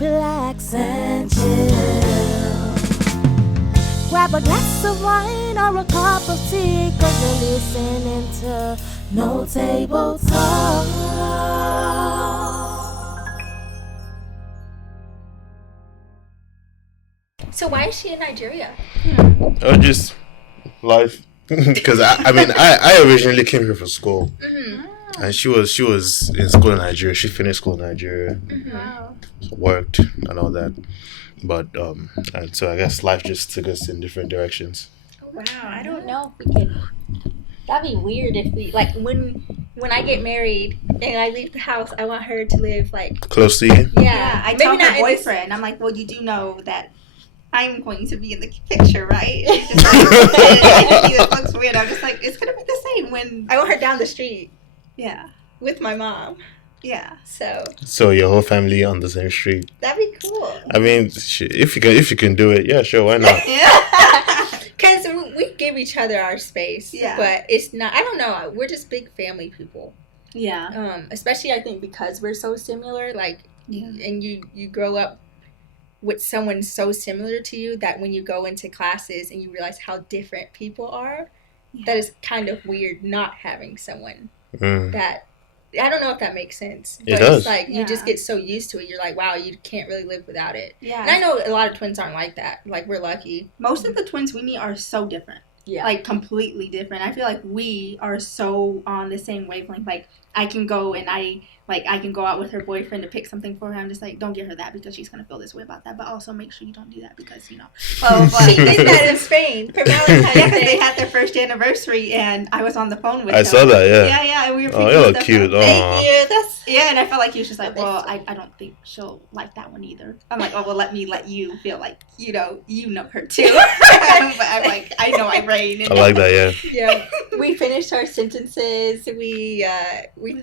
relax and chill. Grab a glass of wine or a cup of tea, 'cause you're listening to No Table Talk. So why is she in Nigeria? Oh, just life. Because I originally came here for school, and she was in school in Nigeria. She finished school in Nigeria, Wow. worked and all that. But and so I guess life just took us in different directions. Oh, wow, I don't know if we could. That'd be weird if we like when I get married and I leave the house. I want her to live like Close to you. yeah. I maybe tell not my in this- boyfriend, I'm like, well, you do know that I'm going to be in the picture, right? And he's just like, he looks weird. I'm just like, it's gonna be the same when. I want her down the street Yeah, with my mom. yeah. So your whole family on the same street. That'd be cool. I mean, if you can do it, yeah, sure, why not? Yeah. Because we give each other our space. Yeah. But it's not. I don't know. We're just big family people. Yeah. Especially I think because we're so similar. Like, Yeah. and you grow up with someone so similar to you that when you go into classes and you realize how different people are, that is kind of weird not having someone that. I don't know if that makes sense. It But does. it's like you just Yeah. get so used to it. You're like, wow, you can't really live without it. Yeah. And I know a lot of twins aren't like that. Like, we're lucky. Most of the twins we meet are so different. Yeah. Like, completely different. I feel like we are so on the same wavelength. Like, I can go and I can go out with her boyfriend to pick something for her. I'm just like, don't get her that because she's going to feel this way about that. But also make sure you don't do that because, well, She did that in Spain for Valentine's yeah, because Day. they had their first anniversary and I was on the phone with I them. saw that, yeah. Yeah, and we were Oh, picking you're stuff cute. up. Aw. Yeah, and I felt like he was just like, But well, I don't think she'll like that one either. I'm like, oh, well, let me let you feel like, you know her too. But I'm like, I know I rain. I like that, yeah. Yeah, we finished our sentences. We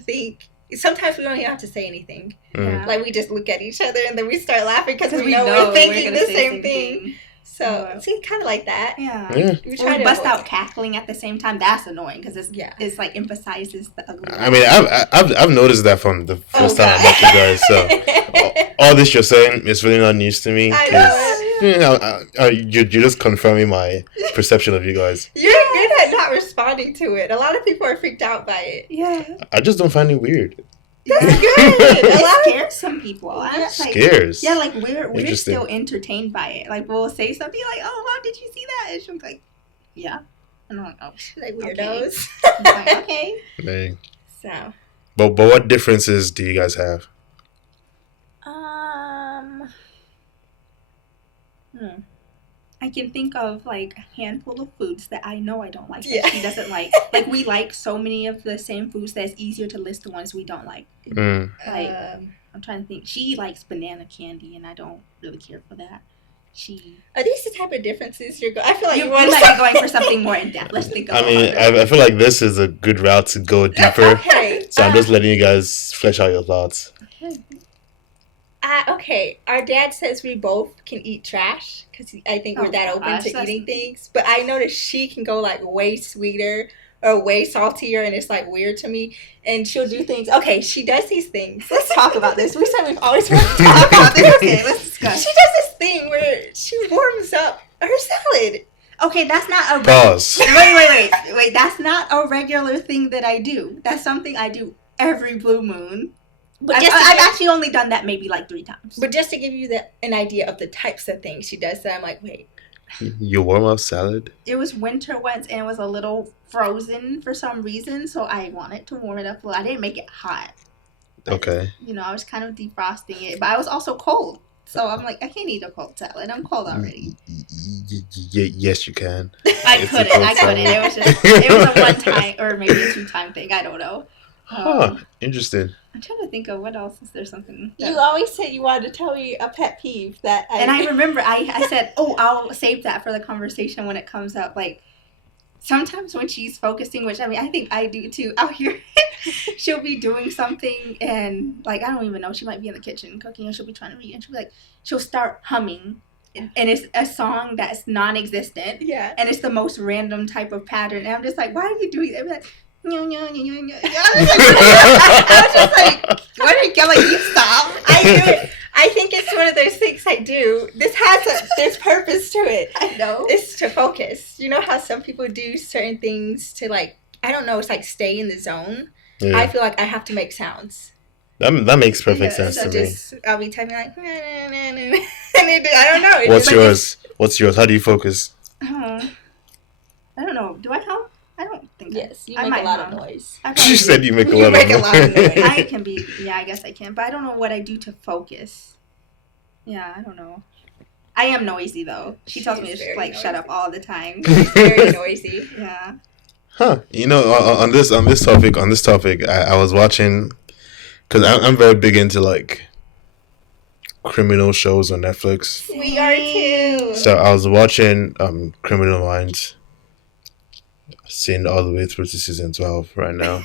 think sometimes we don't even have to say anything. Yeah. Like we just look at each other and then we start laughing because we we know know we're thinking gonna the say same thing. So Yeah. see, kind of like that. Yeah. Yeah. We Or try we to bust avoid- out cackling at the same time. That's annoying because it's like emphasizes the ugly. I mean, I've noticed that from the first time I met you guys. So all this you're saying is really not news to me. I 'Cause, you know, you're just confirming my perception of you guys. You're good at not responding to it. A lot of people are freaked out by it. Yeah. I just don't find it weird. That's good. A lot It of scares some people. I'm like, Scares. yeah, like we're Interesting. still entertained by it. Like we'll say something like, "Oh, Mom, did you see that?" And she'll be like, "Yeah," and I'm like, "Oh, like weirdos. I'm like, okay." Dang. So, But what differences do you guys have? I can think of like a handful of foods that I know I don't like Yeah. that she doesn't like. Like we like so many of the same foods that it's easier to list the ones we don't like. Mm. Like I'm trying to think. She likes banana candy, and I don't really care for that. are these the type of differences you're going? I feel like You you might want be going for something more in depth. Let's think I about mean, it. I feel like this is a good route to go deeper. Okay. So I'm just letting you guys flesh out your thoughts. Okay. Our dad says we both can eat trash because I think we're Oh, that open gosh, to that's- eating things. But I noticed she can go like way sweeter or way saltier, and it's like weird to me. And she'll do things. Okay, she does these things. Let's talk about this. We said we've always wanted to talk about this. Okay, let's discuss. She does this thing where she warms up her salad. Okay, that's not a Pause. Wait. That's not a regular thing that I do. That's something I do every blue moon. But I've actually only done that maybe like 3 times. But just to give you an idea of the types of things she does, that I'm like, wait. You warm up salad? It was winter once and it was a little frozen for some reason, so I wanted to warm it up a little. I didn't make it hot. Okay. You know, I was kind of defrosting it, but I was also cold. So I'm like, I can't eat a cold salad. I'm cold already. Yes, you can. I It's a couldn't. cold I couldn't. salad. It was a 1 time or maybe a 2 time thing. I don't know. Huh. Interesting. I'm trying to think of what else. Is there something? that- You always said you wanted to tell me a pet peeve that And I remember I said, oh, I'll save that for the conversation when it comes up. Like, sometimes when she's focusing, which, I mean, I think I do too, out here, she'll be doing something and, like, I don't even know. She might be in the kitchen cooking and she'll be trying to read. And she'll be like, she'll start humming. And it's a song that's non-existent. Yeah. And it's the most random type of pattern. And I'm just like, why are you doing that? I'm like, I was just like, what? I'm like, you stop. I do it. I think it's one of those things I do. There's purpose to it. I know. It's to focus. You know how some people do certain things to like, I don't know, it's like stay in the zone. Yeah. I feel like I have to make sounds. That makes perfect sense So to me. I'll be typing like, and I don't know. What's yours? What's yours? How do you focus? I don't know. Do I hum? I don't think so. Yes, you I make might a lot of hum. noise. I She probably said do. you make a You lot make a of lot of noise. noise. I can be. Yeah, I guess I can. But I don't know what I do to focus. Yeah, I don't know. I am noisy though. She tells me She's to very like shut up noisy. all the time. It's very noisy. Yeah. Huh? You know, on this topic, I was watching because I'm very big into like criminal shows on Netflix. We are too. So I was watching Criminal Minds. Seen all the way through to season 12 right now.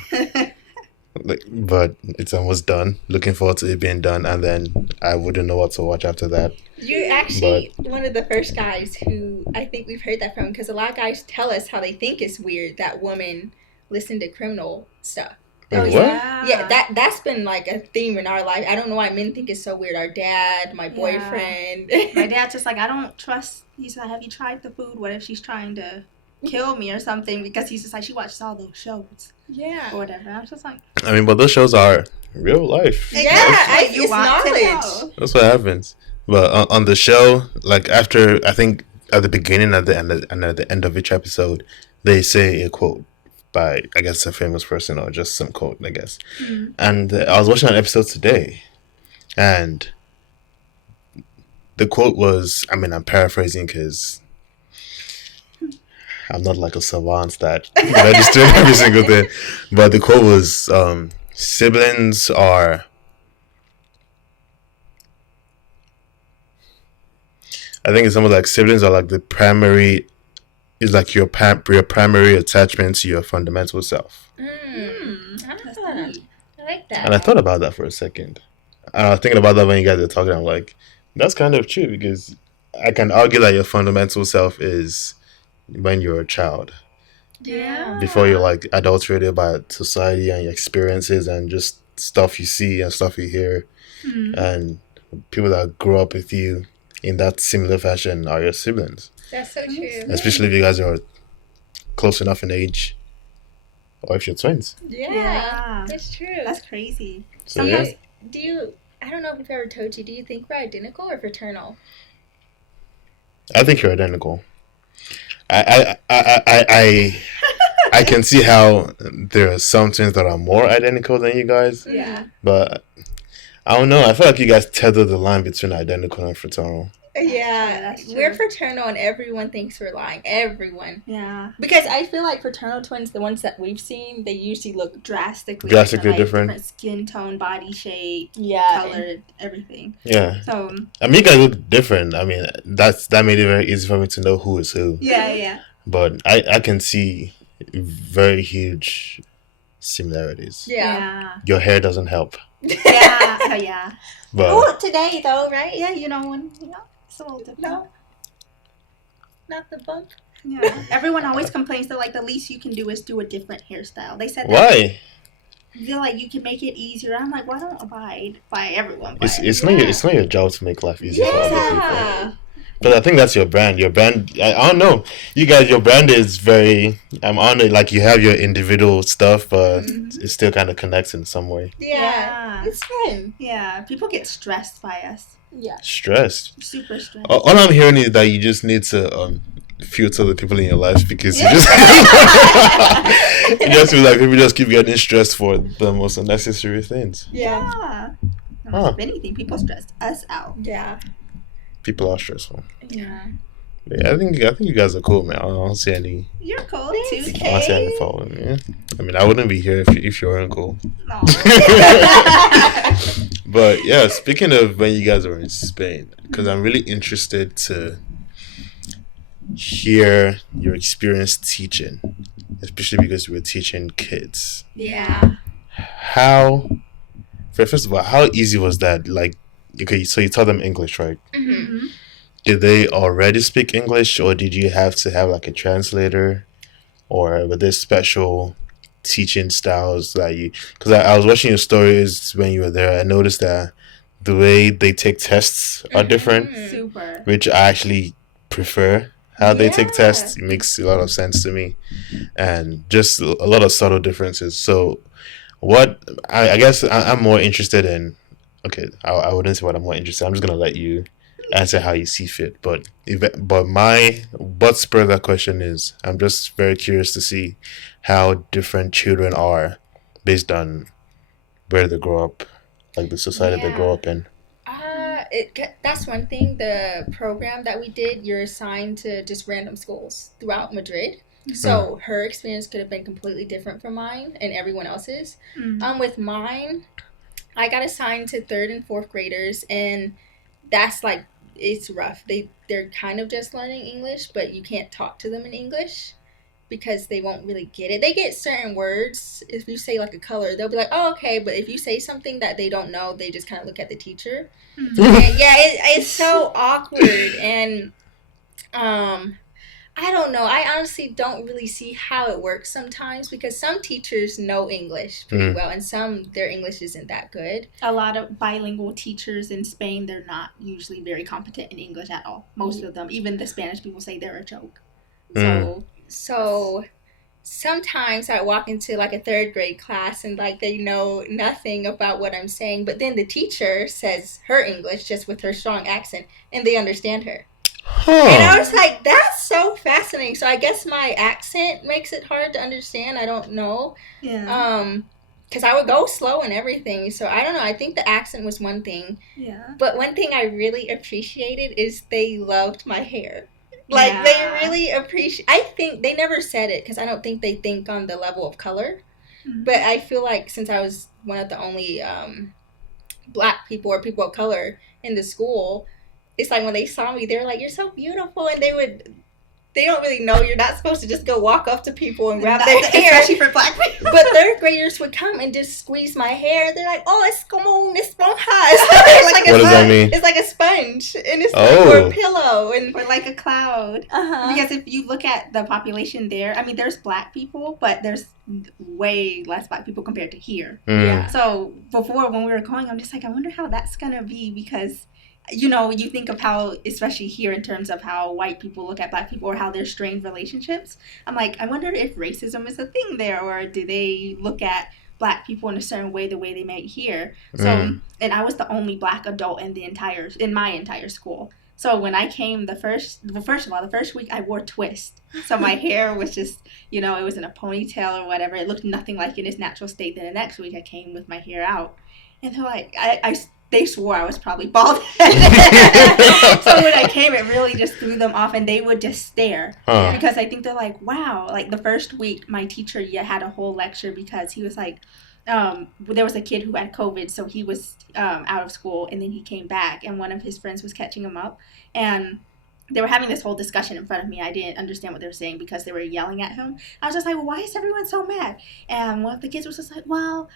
But it's almost done. Looking forward to it being done, and then I wouldn't know what to watch after that. You're actually one of the first guys who I think we've heard that from, because a lot of guys tell us how they think it's weird that women listen to criminal stuff. What? Yeah, that's been like a theme in our life. I don't know why men think it's so weird. Our dad, my boyfriend. My dad's just like, I don't trust. He's like, have you tried the food? What if she's trying to kill me or something? Because he's just like, she watches all those shows Yeah. or whatever. I'm just like, I mean, but those shows are real life. Yeah, Exactly. it's want to knowledge. know. That's what happens. But on the show, like after, I think at the beginning, at the end, and at the end of each episode, they say a quote by, I guess, a famous person or just some quote, I guess. Mm-hmm. And I was watching an episode today, and the quote was, I mean, I'm paraphrasing because I'm not like a savant that registers every single thing. But the quote was, siblings are, I think it's something like siblings are like the primary, is like your primary attachment to your fundamental self. That's Ah, neat. I like that. And I thought about that for a second. And I was thinking about that when you guys were talking. I'm like, that's kind of true, because I can argue that your fundamental self is when you're a child. Yeah. Before you're like adulterated by society and your experiences and just stuff you see and stuff you hear. Mhm. And people that grow up with you in that similar fashion are your siblings. That's so true. Especially if you guys are close enough in age. Or if you're twins. Yeah. That's true. Oh, That's crazy. So yeah. Sometimes, I don't know if I've ever told you, do you think we're identical or fraternal? I think you're identical. I can see how there are some twins that are more identical than you guys, Yeah. but I don't know. I feel like you guys tether the line between identical and fraternal. Yeah. that's true. We're fraternal and everyone thinks we're lying. Everyone. Yeah. Because I feel like fraternal twins, the ones that we've seen, they usually look Drastically different. Different skin tone, body shape, yeah. color, everything. Yeah. So I mean, you guys look different. I mean, that made it very easy for me to know who is who. yeah. But I can see very huge similarities. Yeah. Your hair doesn't help. Yeah. But Oh, today though, right? Yeah, you know, it's a little different. No. Not the bump. Yeah. Everyone always complains that like the least you can do is do a different hairstyle. They said that why? feel like you can make it easier. I'm like, why don't abide by everyone? By It's not your job to make life easy for other people. Yeah. But I think that's your brand. Your brand, I don't know. You guys, your brand is very, I'm on it, like you have your individual stuff, but it still kind of connects in some way. Yeah. It's fun. Yeah, people get stressed by us. Yeah. Stressed. Super stressed. All I'm hearing is that you just need to filter the people in your life, because you just, it just feels like people just keep getting stressed for the most unnecessary things. Yeah. Huh. If anything, people stressed us out. Yeah. People are stressful. Yeah. But yeah, I think you guys are cool, man. I don't see any. You're cool Thanks, too. I don't see any fault with me. Yeah. I mean, I wouldn't be here if you weren't cool. No. But yeah, speaking of when you guys were in Spain, because I'm really interested to hear your experience teaching, especially because you were teaching kids. Yeah. First of all, how easy was that? Like, okay, so you taught them English, right? Mm-hmm. Did they already speak English, or did you have to have like a translator, or were there special teaching styles that you? Because I was watching your stories when you were there. I noticed that the way they take tests are different, Super. which I actually prefer. How they take tests, it makes a lot of sense to me, and just a lot of subtle differences. So, what I guess I'm more interested in. Okay, I wouldn't say what I'm more interested. I'm just gonna let you answer how you see fit. But what spurred that question is I'm just very curious to see how different children are based on where they grow up, like the society they grow up in. That's one thing. The program that we did, you're assigned to just random schools throughout Madrid. So her experience could have been completely different from mine and everyone else's. With mine, I got assigned to 3rd and 4th graders, and that's like, it's rough. They're kind of just learning English, but you can't talk to them in English because they won't really get it. They get certain words. If you say like a color, they'll be like, oh, okay. But if you say something that they don't know, they just kind of look at the teacher. And it's so awkward. And I don't know. I honestly don't really see how it works sometimes, because some teachers know English pretty well, and some, their English isn't that good. A lot of bilingual teachers in Spain, they're not usually very competent in English at all. Most of them, even the Spanish people, say they're a joke. So sometimes I walk into like a 3rd grade class and like they know nothing about what I'm saying, but then the teacher says her English just with her strong accent and they understand her. And I was like, that's so fascinating. So I guess my accent makes it hard to understand. I don't know. Because I would go slow and everything. So I don't know. I think the accent was one thing. But one thing I really appreciated is they loved my hair. Like, they really appreciate... I think they never said it because I don't think they think on the level of color. But I feel like since I was one of the only black people or people of color in the school, it's like when they saw me, they were like, you're so beautiful. And they don't really know you're not supposed to just go walk up to people and grab their hair. Especially for black people. But 3rd graders would come and just squeeze my hair. They're like, oh, es como una esponja. It's like what does that mean? It's like a sponge. And it's like, or a pillow. Or like a cloud. Because if you look at the population there, I mean, there's black people, but there's way less black people compared to here. So before, when we were going, I'm just like, I wonder how that's going to be, because... you know, you think of how, especially here in terms of how white people look at black people or how there's strained relationships. I'm like, I wonder if racism is a thing there, or do they look at black people in a certain way, the way they might here. So, and I was the only black adult in my entire school. So when I came first of all, the first week I wore twist. So my hair was just, you know, it was in a ponytail or whatever. It looked nothing like in its natural state. Then the next week I came with my hair out. And they're like, they swore I was probably bald. So when I came, it really just threw them off, and they would just stare. Because I think they're like, wow. Like the first week, my teacher had a whole lecture because he was like, there was a kid who had COVID, so he was out of school, and then he came back, and one of his friends was catching him up, and they were having this whole discussion in front of me. I didn't understand what they were saying because they were yelling at him. I was just like, well, why is everyone so mad? And one of the kids was just like, well,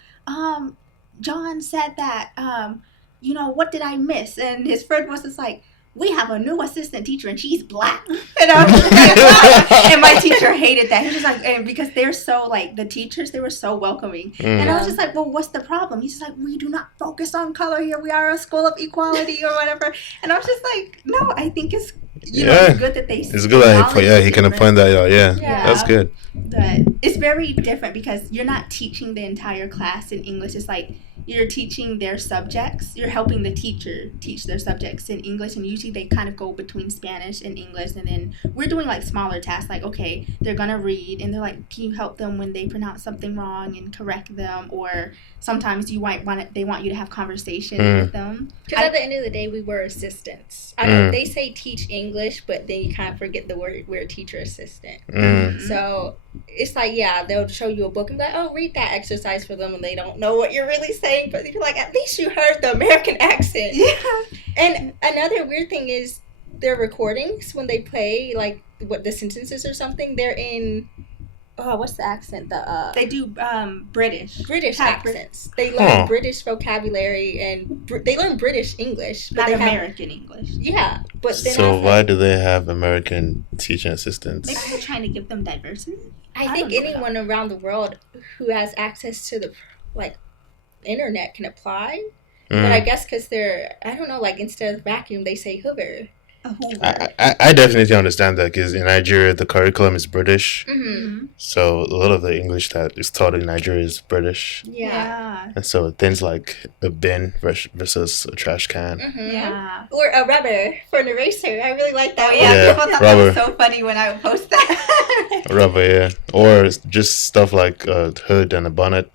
John said that, you know, what did I miss? And his friend was just like, we have a new assistant teacher and she's black. And I was just like, and my teacher hated that. He was just like, and because they're so, like, the teachers, they were so welcoming. And I was just like, well, what's the problem? He's just like, we do not focus on color here. We are a school of equality or whatever. And I was just like, no, I think it's, you know, it's good that they... It's good that he can point that out. Yeah, that's good. But it's very different because you're not teaching the entire class in English. It's like you're teaching their subjects. You're helping the teacher teach their subjects in English, and usually they kind of go between Spanish and English, and then we're doing like smaller tasks, like, okay, they're gonna read, and they're like, can you help them when they pronounce something wrong and correct them? Or sometimes they want you to have conversation with them. Because at the end of the day, we were assistants. They say teach English, but then you kind of forget the word, we're a teacher assistant. So it's like, yeah, they'll show you a book and be like, oh, read that exercise for them, and they don't know what you're really saying, but you're like, at least you heard the American accent. And another weird thing is their recordings, when they play like what the sentences or something, they're in what's the accent? They do British accents. They learn British vocabulary, and they learn British English, but not they American English. Yeah, but then so why do they have American teaching assistants? Maybe they're trying to give them diversity. I think anyone around the world who has access to the internet can apply. But I guess because they're, I don't know, like instead of vacuum, they say Hoover. I definitely understand that because in Nigeria the curriculum is British, Mm-hmm. so a lot of the English that is taught in Nigeria is British, Yeah. and so things like a bin versus a trash can. Mm-hmm. Yeah. Or a rubber for an eraser. I really like that. Oh yeah, Yeah, people thought rubber. that was so funny when I would post that. Rubber, yeah, or just stuff like a hood and a bonnet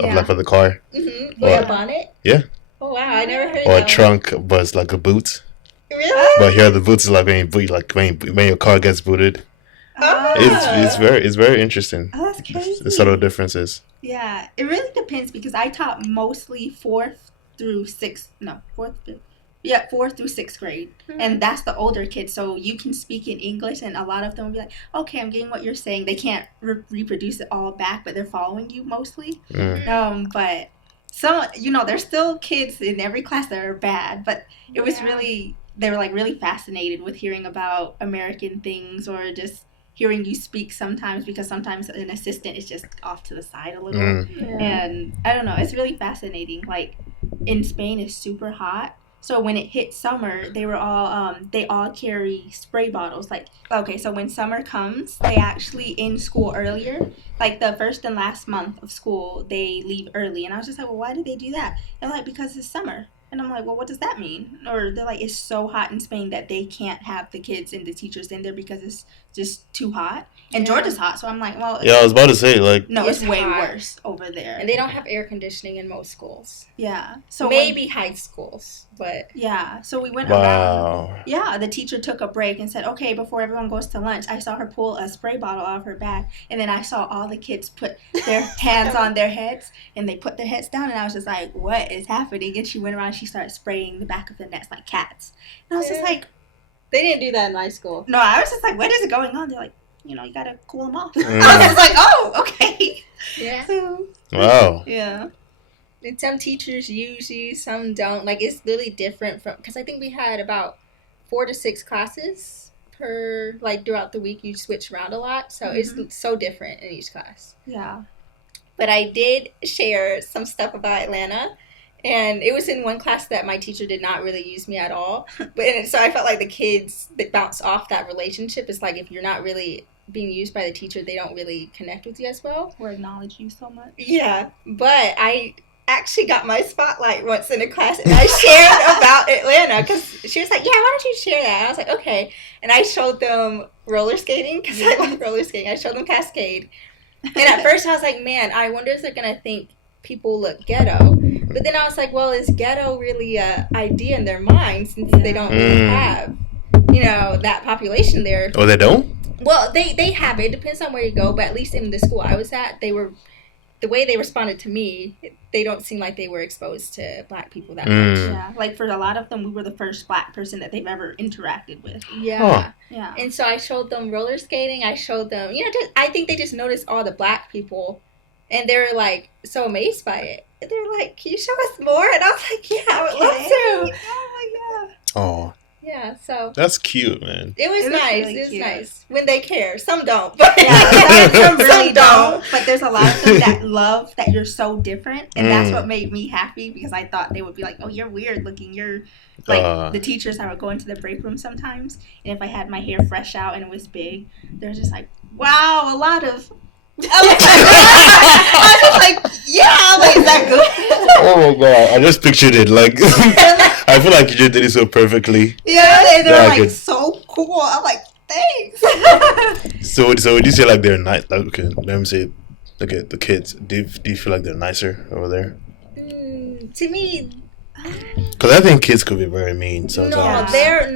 of like for the car, Mm-hmm. Or- Or a bonnet. Yeah. Oh wow, I never heard or a that. trunk, but it's like a boot. Really? But here the boots is like when you boot, like when your car gets booted. Oh. It's very interesting. Oh, that's crazy. The subtle differences. Yeah, it really depends because I taught mostly fourth through sixth grade, and that's the older kids. So you can speak in English, and a lot of them will be like, "Okay, I'm getting what you're saying." They can't reproduce it all back, but they're following you mostly. But some, there's still kids in every class that are bad, but it was really, they were like really fascinated with hearing about American things or just hearing you speak sometimes, because sometimes an assistant is just off to the side a little. And I don't know, it's really fascinating. Like in Spain it's super hot, so when it hit summer they all carry spray bottles. Like, okay, so when summer comes they actually in school earlier, like the first and last month of school they leave early. And I was just like, well, why do they do that? They're like, because it's summer. And I'm like, well, what does that mean? Or they're like, it's so hot in Spain that they can't have the kids and the teachers in there because it's just too hot. And Georgia's hot, so I'm like, well... Yeah, I was about to say, like... No, it's way hot. worse over there. And they don't have air conditioning in most schools. Yeah. So maybe high schools, but... Yeah, so we went Wow. around. Yeah, the teacher took a break and said, okay, before everyone goes to lunch, I saw her pull a spray bottle out of her bag, and then I saw all the kids put their hands on their heads, and they put their heads down, and I was just like, what is happening? And she went around and she started spraying the back of the nets like cats. And I was just like... They didn't do that in my school. No, I was just like, what is going on? They're like, you gotta cool them off. I was just like, oh, okay. Yeah. So, Wow. yeah. And some teachers use you, some don't. Like, it's really different from... Because I think we had about 4 to 6 classes per... Like, throughout the week, you switch around a lot. So it's so different in each class. Yeah. But I did share some stuff about Atlanta. And it was in one class that my teacher did not really use me at all. So I felt like the kids that bounce off that relationship. It's like if you're not really being used by the teacher, they don't really connect with you as well. Or acknowledge you so much. Yeah. But I actually got my spotlight once in a class, and I shared about Atlanta because she was like, yeah, why don't you share that? And I was like, okay. And I showed them roller skating because I love roller skating. I showed them Cascade. And at first I was like, man, I wonder if they're going to think people look ghetto. But then I was like, well, is ghetto really a idea in their mind since they don't really have, that population there? Oh, they don't? Well, they have it. It depends on where you go. But at least in the school I was at, the way they responded to me, they don't seem like they were exposed to black people that much. Yeah, like for a lot of them, we were the first black person that they've ever interacted with. Yeah. Huh. Yeah. And so I showed them roller skating. I showed them, I think they just noticed all the black people. And they're like so amazed by it. They're like, can you show us more? And I was like, yeah, I would love to. Oh my god. Oh, Yeah, so that's cute, man. it was nice. Really It was cute. nice. When they care. Some don't. But Yeah, some really Some don't. But there's a lot of them that love that you're so different. And that's what made me happy, because I thought they would be like, oh, you're weird looking. You're like the teachers. I would go into the break room sometimes, and if I had my hair fresh out and it was big, they're just like, wow, a lot of... I was just like, yeah, like, is that good? Oh my god, I just pictured it. Like, I feel like you just did it so perfectly. Yeah, they're Yeah, like, good. so cool. I'm like, thanks. So would you say like they're nice? Like, okay, let me say, okay, the kids. Do you feel like they're nicer over there? To me, Because I think kids could be very mean sometimes. there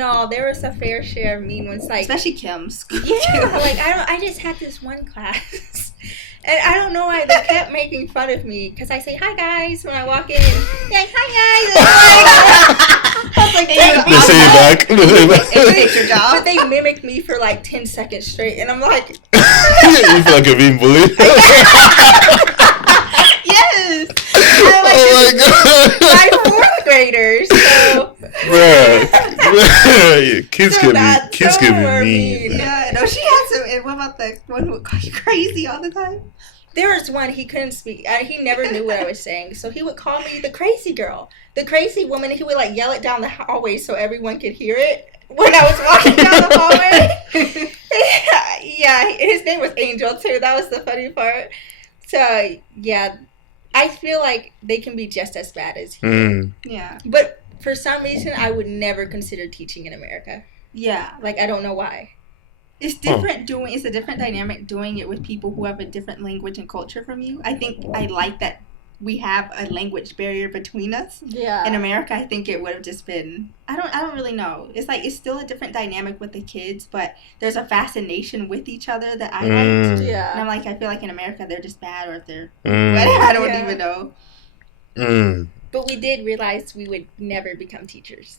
was a fair share of mean ones. Like, Especially Kim's. yeah, like I just had this one class, and I don't know why they kept making fun of me because I say hi guys when I walk in. They're like, hi guys. I was like, They say it back. They say it back. It's your job. but they mimicked me for like 10 seconds straight, and I'm like, You feel like you're being bullied. Yes. Oh my god. my 4th graders. So Bruh. Kids So can bad. be So mean. mean. Yeah, no, she had some. And what about the one who would call you crazy all the time? There was one, he couldn't speak. He never knew what I was saying. So he would call me the crazy girl, the crazy woman. And he would like yell it down the hallway so everyone could hear it when I was walking down the hallway. Yeah, his name was Angel too. That was the funny part. So yeah, I feel like they can be just as bad as you. Yeah. But for some reason, I would never consider teaching in America. Yeah. Like, I don't know why. It's different it's a different dynamic doing it with people who have a different language and culture from you. I think I like that we have a language barrier between us. Yeah. In America, I think it would have just been, I don't really know. It's like, it's still a different dynamic with the kids, but there's a fascination with each other that I liked. Yeah. And I'm like, I feel like in America, they're just bad, or if they're, I don't even know. But we did realize we would never become teachers.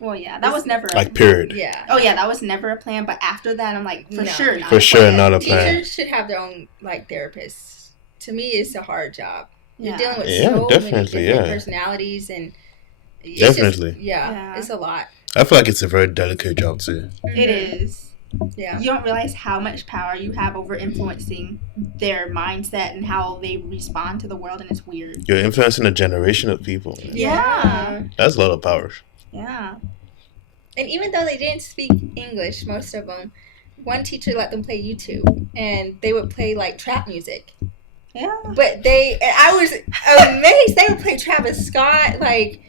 Well, yeah, that was never like, period. Yeah. Oh, yeah, that was never a plan, but after that, I'm like, for sure not a plan. Teachers should have their own, like, therapists. To me, it's a hard job. You're Yeah. dealing with so many different personalities, and it's Definitely. just, it's a lot. I feel like it's a very delicate job too. It is. Yeah. You don't realize how much power you have over influencing their mindset and how they respond to the world, and it's weird. You're influencing a generation of people. Yeah. That's a lot of power. Yeah. And even though they didn't speak English, most of them, one teacher let them play YouTube, and they would play, like, trap music. Yeah. But I was amazed. They would play Travis Scott, like,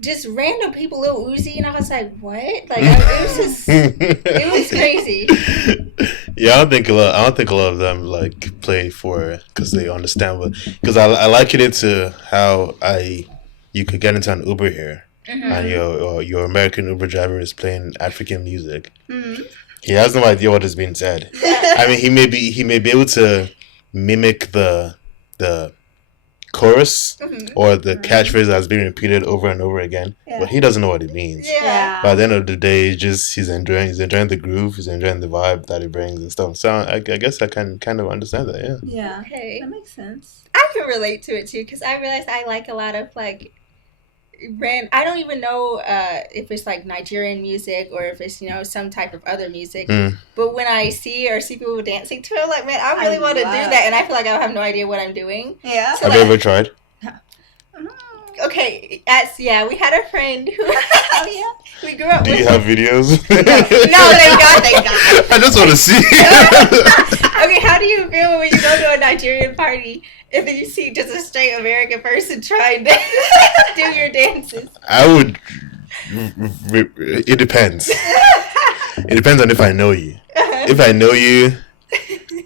just random people, Lil Uzi, and I was like, what? Like, it was crazy. Yeah, I don't think a lot of them like play because they understand because I liken it to how you could get into an Uber here, and your American Uber driver is playing African music. He has no idea what is being said. I mean, he may be able to mimic the chorus or the catchphrase that's being repeated over and over again, but he doesn't know what it means. Yeah. But at the end of the day, he's enjoying the groove, he's enjoying the vibe that it brings and stuff. So I guess I can kind of understand that. Yeah. Yeah. Okay. That makes sense. I can relate to it too, because I realized I like a lot of like I don't even know if it's like Nigerian music or if it's, some type of other music. But when I see people dancing to it, I'm like, man, I really want to do that, and I feel like I have no idea what I'm doing. Yeah. So have you ever tried? Okay, we had a friend who we grew up Do with. you have videos? No, thank God. I just want to see. Okay, how do you feel when you go to a Nigerian party and then you see just a straight American person trying to do your dances? I would. It depends. It depends on if I know you. If I know you,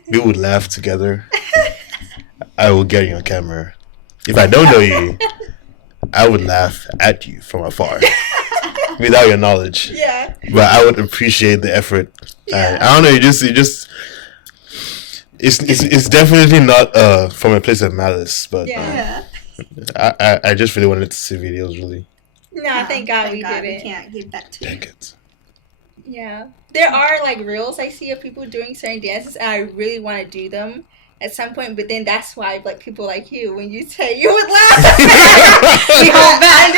we would laugh together. I will get you on camera. If I don't know you, I would laugh at you from afar without your knowledge. Yeah. But I would appreciate the effort. Yeah. I don't know. You just. It's definitely not from a place of malice, but I just really wanted to see videos. Really. No, thank God we didn't. We can't give that to you. Yeah. There are like reels I see of people doing certain dances, and I really want to do them at some point, but then that's why like people like you, when you say you would laugh, we hold back.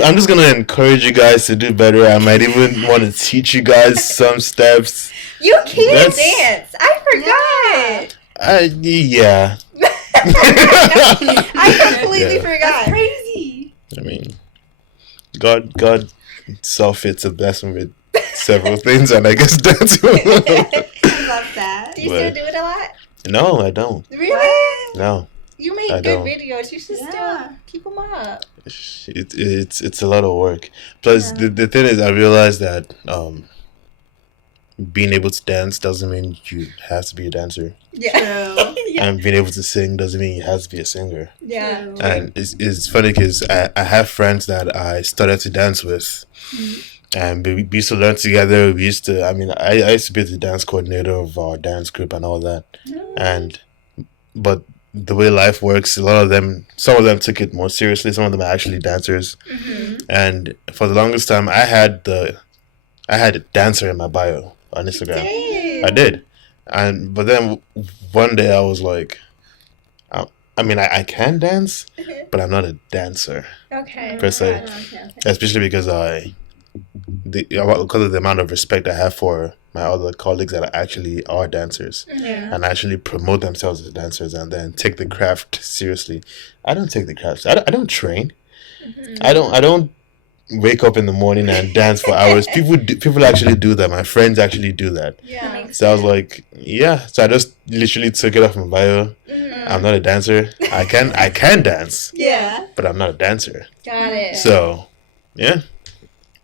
I'm just gonna encourage you guys to do better. I might even want to teach you guys some steps. You can dance. I forgot. Yeah. I completely forgot. That's crazy. I mean, God saw fit to bless me with several things, and I guess that's. I love that. Do you still do it a lot? No, I don't. Really? No. You make good videos. You should still keep them up. It's a lot of work. Plus, the thing is, I realized that being able to dance doesn't mean you have to be a dancer. Yeah. And being able to sing doesn't mean you have to be a singer. Yeah. True. And it's funny because I have friends that I started to dance with. And we used to learn together. I used to be the dance coordinator of our dance group and all that. But the way life works, some of them took it more seriously. Some of them are actually dancers. And for the longest time, I had a dancer in my bio on Instagram. Dang. I did. But then one day I was like, I can dance, but I'm not a dancer. Okay. Per se. Okay. Especially because because of the amount of respect I have for my other colleagues that actually are dancers Yeah. and actually promote themselves as dancers and then take the craft seriously. I don't take the craft. I don't train. I don't wake up in the morning and dance for hours. People actually do that. My friends actually do that. Yeah. So I was like, yeah. So I just literally took it off my bio. I'm not a dancer. I can dance, Yeah. but I'm not a dancer. Got it. So, yeah.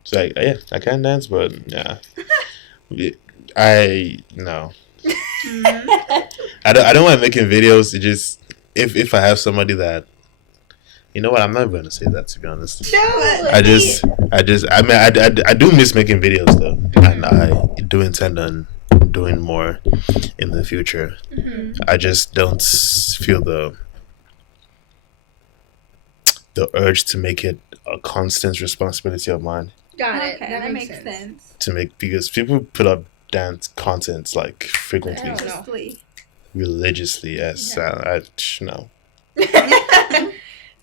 So I can dance, but yeah, no. I don't mind making videos. It just if I have somebody that, you know what, I'm not going to say that, to be honest. No. I mean, I do miss making videos though, and I do intend on doing more in the future. I just don't feel the urge to make it a constant responsibility of mine. Got it. Okay, that makes sense. To make, because people put up dance content like frequently, I don't know. Religiously. religiously. Yes, Yeah. no,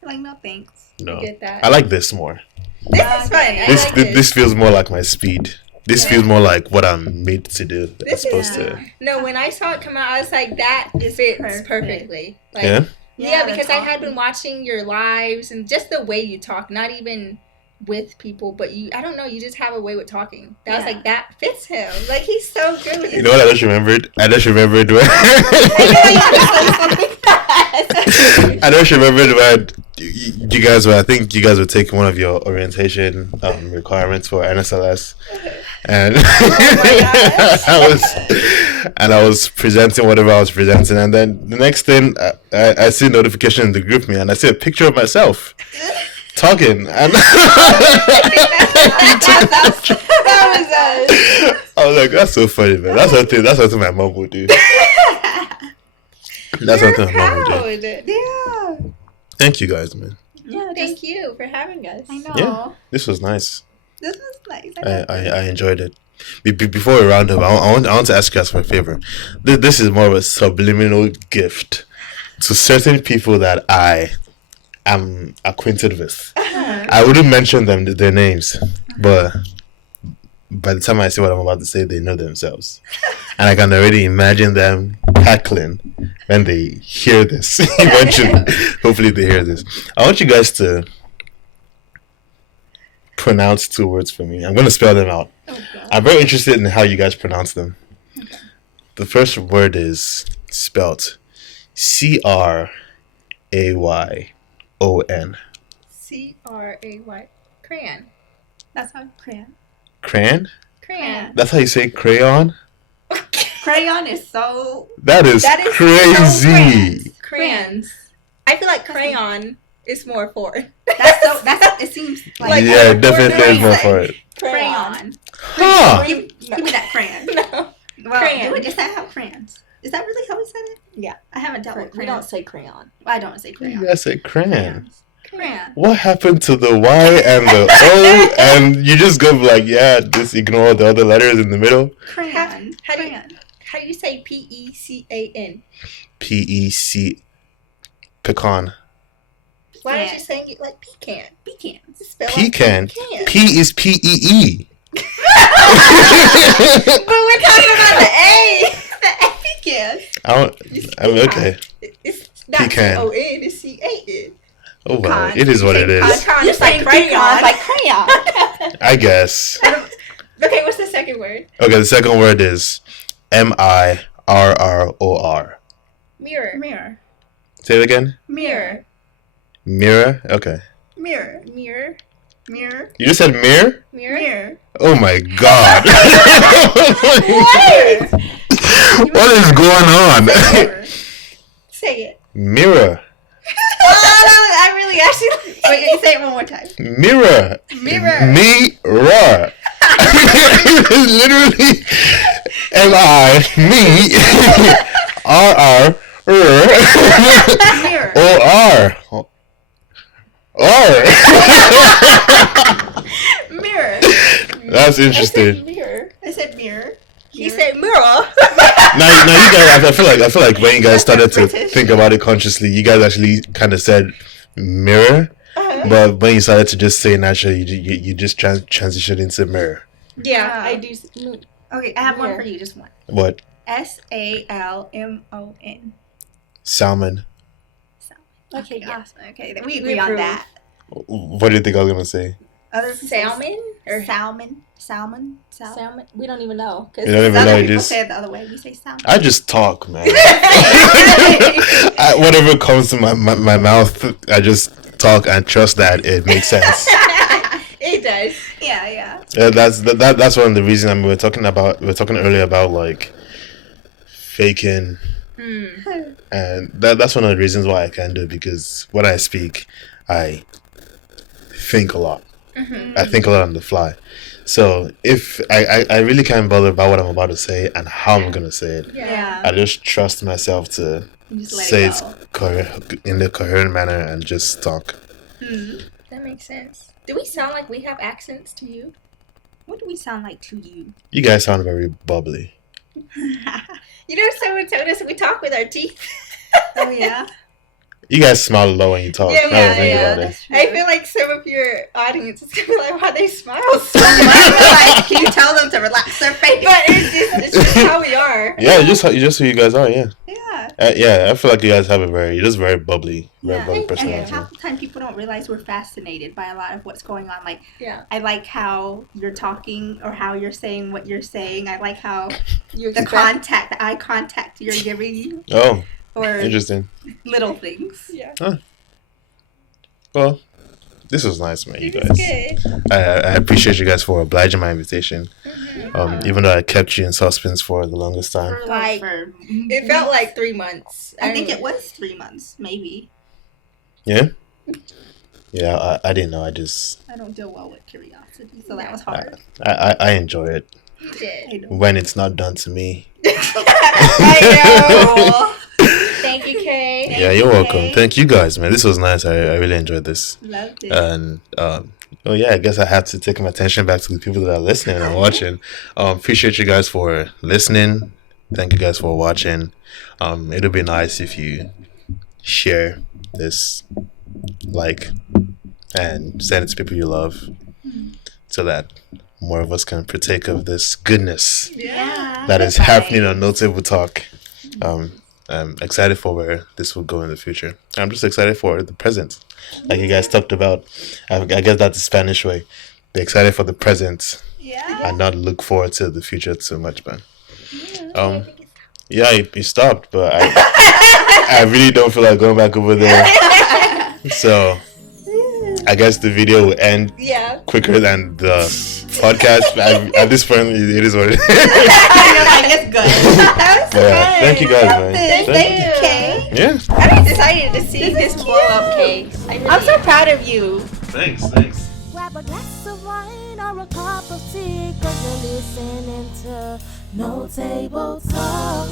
Like, no thanks. no. I get that. I like this more. This is fun. I This like this feels more like my speed. This feels more like what I'm made to do, as This is- opposed to. No, when I saw it come out, I was like, that fits perfect. perfectly. Like, Yeah. Yeah, the because I had been talking. watching your lives and just the way you talk, not even with people, but I don't know, you just have a way with talking. That was Yeah. like, that fits him. Like, he's so good with You know what I just remembered? I just remembered when I just remembered when you guys were. I think you guys were taking one of your orientation requirements for NSLS, and I was presenting whatever I was presenting, and then the next thing I see a notification in the group me, and I see a picture of myself talking, and That was us. I was like, "That's so funny, man. That's something my mom would do. That's We're something my mom would do." proud. Yeah. Thank you guys, man. Yeah, Thank you for having us. I know. Yeah. This was nice. This was nice. I enjoyed it. Before we round up, I want to ask you guys for a favor. This is more of a subliminal gift to certain people that I am acquainted with. I wouldn't mention their names, but by the time I say what I'm about to say, they know themselves, and I can already imagine them cackling when they hear this. Eventually, hopefully, they hear this. I want you guys to pronounce 2 words for me. I'm going to spell them out. Oh, God. I'm very interested in how you guys pronounce them. Okay. The first word is spelt Crayon. Cray. Crayon. That's how crayon. Crayon? Crayon. That's how you say crayon? Crayon is so. That is That is crazy. Crayons. I feel like crayon is more for That's so. That's. It seems like. Yeah, like definitely is more for it. Crayon. Huh. Give me that crayon. No. Well, Crayon. Is that how crayons? Is that really how we said it? Yeah. I haven't dealt with We don't crayons. say crayon. I don't say crayon. I said crayon. Crayons. Crayon. What happened to the Y and the O? And you just go like, yeah, just ignore the other letters in the middle. Crayon. How do you- Crayon. How do you say PECAN? PEC. Pecan. Why Yeah. aren't you saying it like pecan? Pecans. Spell out Pecan. pecan. P is PEE. But we're talking about the A. Pecans. Okay. It's not Pecan. C-O-N, it's C-A-N. Oh well, Pecan. it is what it is. Pecan You're is like saying crayon. pecan. Like crayon. I guess. Okay, what's the second word? Okay, the second word is MIRROR. Mirror. Mirror. Say it again. Mirror. Mirror. Okay. Mirror. Mirror. Mirror. You just said mirror? Mirror. Mirror. Oh my god. What? What is going on? Mirror. Say it. Mirror. I really actually. Wait, say it one more time. Mirror. Mirror. Mirror. Literally M-I me R-R Mirror. O-R R. Mirror. That's interesting. Mirror. I said mirror. He said mirror. Now you guys, I feel like when you guys started to British. think about it consciously, you guys actually kind of said mirror, but when you started to just say naturally, you just transitioned into mirror. Yeah, I do. Okay, I have one Yeah. for you. Just one. What? Salmon. Salmon. Okay, yeah. awesome. Okay, we agree on approve. that. What do you think I was gonna say? Other people say Salmon or salmon. salmon? We don't even know. You don't even know. Other You people just. say it the other way. We say salmon. I just talk, man. Whatever comes to my mouth, I just talk and trust that it makes sense. It does. Yeah. That's one of the reasons. I mean, we were talking earlier about like faking, and that's one of the reasons why I can do it, because when I speak, I think a lot. I think a lot on the fly. So if I really can't bother about what I'm about to say and how I'm gonna say it, Yeah. I just trust myself to Just let say it it's go. in a coherent manner and just talk. That makes sense. Do we sound like we have accents to you? What do we sound like to you? You guys sound very bubbly. You know, someone told us we talk with our teeth. Oh yeah. You guys smile low when you talk. Yeah, Now that I think yeah. about it. That's true. I feel like some of your audience is gonna be like, "Why they smile so I much?" feel like, can you tell them to relax their face? But it's just how we are. Yeah, just who you guys are. Yeah. Yeah. Yeah, I feel like you guys have you're just very bubbly, Yeah. bubbly And personality. half the time people don't realize we're fascinated by a lot of what's going on. Like, Yeah. I like how you're talking or how you're saying what you're saying. I like how You the expect- the eye contact you're giving Oh, or interesting. little things. Yeah. Well, this was nice, man. You It was guys. good. I appreciate you guys for obliging my invitation. Mm-hmm. Even though I kept you in suspense for the longest time. For Like, for It felt like 3 months. I think mean, it was 3 months, maybe. Yeah. Yeah, I didn't know. I just I don't deal well with curiosity, so that was hard. I enjoy it You did. I know. when it's not done to me. I know. Thank you, Kay. Yeah, you're welcome. Kay. Thank you guys, man. This was nice. I really enjoyed this. Loved it. And oh yeah, I guess I have to take my attention back to the people that are listening and watching. Appreciate you guys for listening. Thank you guys for watching. It'll be nice if you share this, like, and send it to people you love, so that more of us can partake of this goodness Yeah. that is that's happening nice. on No Table Talk. I'm excited for where this will go in the future. I'm just excited for the present. Like you guys talked about, I guess that's the Spanish way. Be excited for the present Yeah. and not look forward to the future too much, man. Yeah, you stopped, but I really don't feel like going back over there. So I guess the video will end Yeah. quicker than the podcast. At this point, it is what it is. I guess good. That was Yeah, fun. thank you guys, man. Thank you, Kay. Yeah. I'm excited to see this blow up, Kay. I'm so proud of you. Thanks. Grab a glass of wine or a cup of tea, 'cause you're listening to No Table Talk.